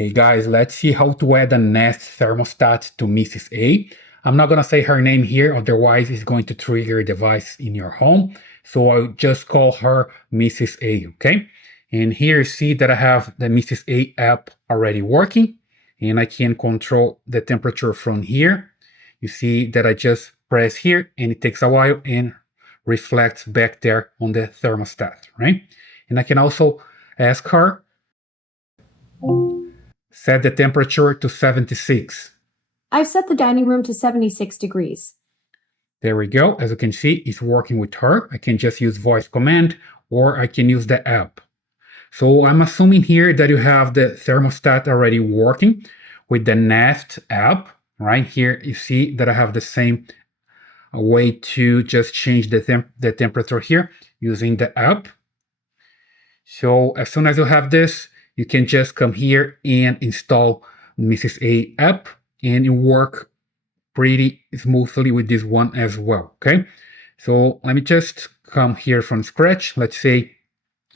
Hey guys, let's see how to add a Nest thermostat to Mrs. A. I'm not going to say her name here, otherwise it's going to trigger a device in your home. So I'll just call her Mrs. A, okay? And here you see that I have the Mrs. A app already working, and I can control the temperature from here. You see that I just press here and it takes a while and reflects back there on the thermostat, right? And I can also ask her, set the temperature to 76. I've set the dining room to 76 degrees. There we go. As you can see, it's working with her. I can just use voice command or I can use the app. So I'm assuming here that you have the thermostat already working with the Nest app. Right here, you see that I have the same way to just change the temperature here using the app. So as soon as you have this, you can just come here and install Mrs. A app and it work pretty smoothly with this one as well, okay? So let me just come here from scratch. Let's say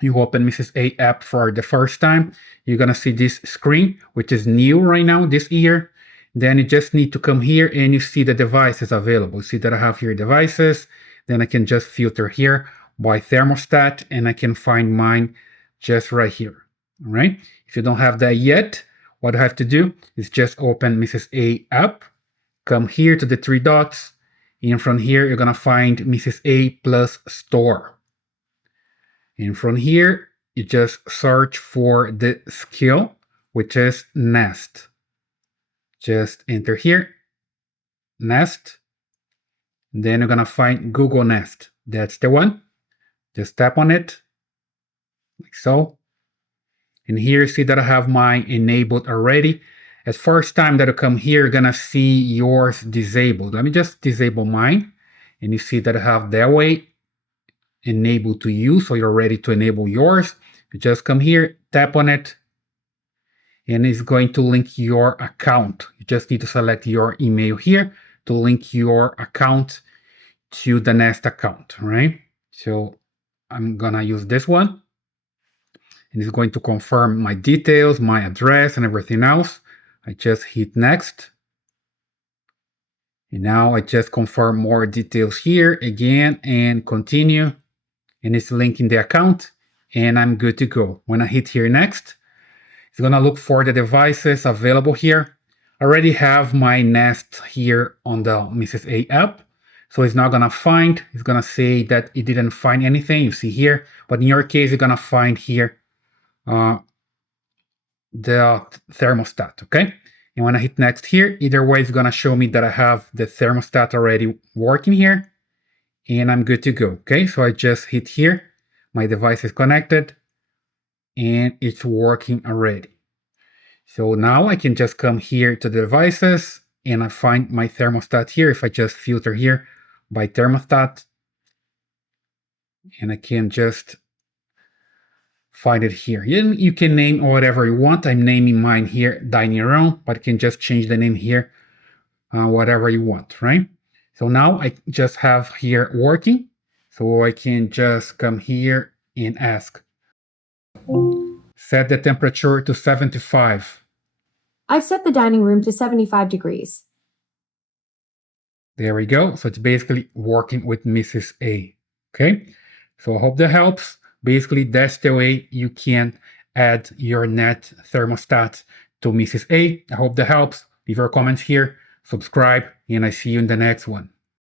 you open Mrs. A app for the first time. You're gonna see this screen, which is new right now this year. Then you just need to come here and you see the devices available. See that I have here devices. Then I can just filter here by thermostat and I can find mine just right here. All right. If you don't have that yet, what I have to do is just open Mrs. A app, come here to the three dots, and from here you're gonna find Mrs. A plus store. And from here you just search for the skill, which is Nest. Just enter here, Nest. Then you're gonna find Google Nest. That's the one. Just tap on it, like so. And here you see that I have mine enabled already. As first time that you come here, you're gonna see yours disabled. Let me just disable mine. And you see that I have that way enabled to you. So you're ready to enable yours. You just come here, tap on it, and it's going to link your account. You just need to select your email here to link your account to the Nest account, right? So I'm gonna use this one. And it's going to confirm my details, my address, and everything else. I just hit next. And now I just confirm more details here again and continue. And it's linking the account and I'm good to go. When I hit here next, it's gonna look for the devices available here. I already have my Nest here on the Mrs. A app. So it's not gonna find, it's gonna say that it didn't find anything, you see here. But in your case, you're gonna find here the thermostat, okay? And when I hit next here, either way, it's gonna show me that I have the thermostat already working here and I'm good to go, okay? So I just hit here, my device is connected and it's working already. So now I can just come here to the devices and I find my thermostat here. If I just filter here by thermostat and I can just find it here. You can name whatever you want. I'm naming mine here dining room, but you can just change the name here, whatever you want, right? So now I just have here working. So I can just come here and ask, set the temperature to 75. I've set the dining room to 75 degrees. There we go. So it's basically working with Mrs. A, okay? So I hope that helps. Basically, that's the way you can add your Nest thermostat to Mrs. A. I hope that helps. Leave your comments here, subscribe, and I see you in the next one.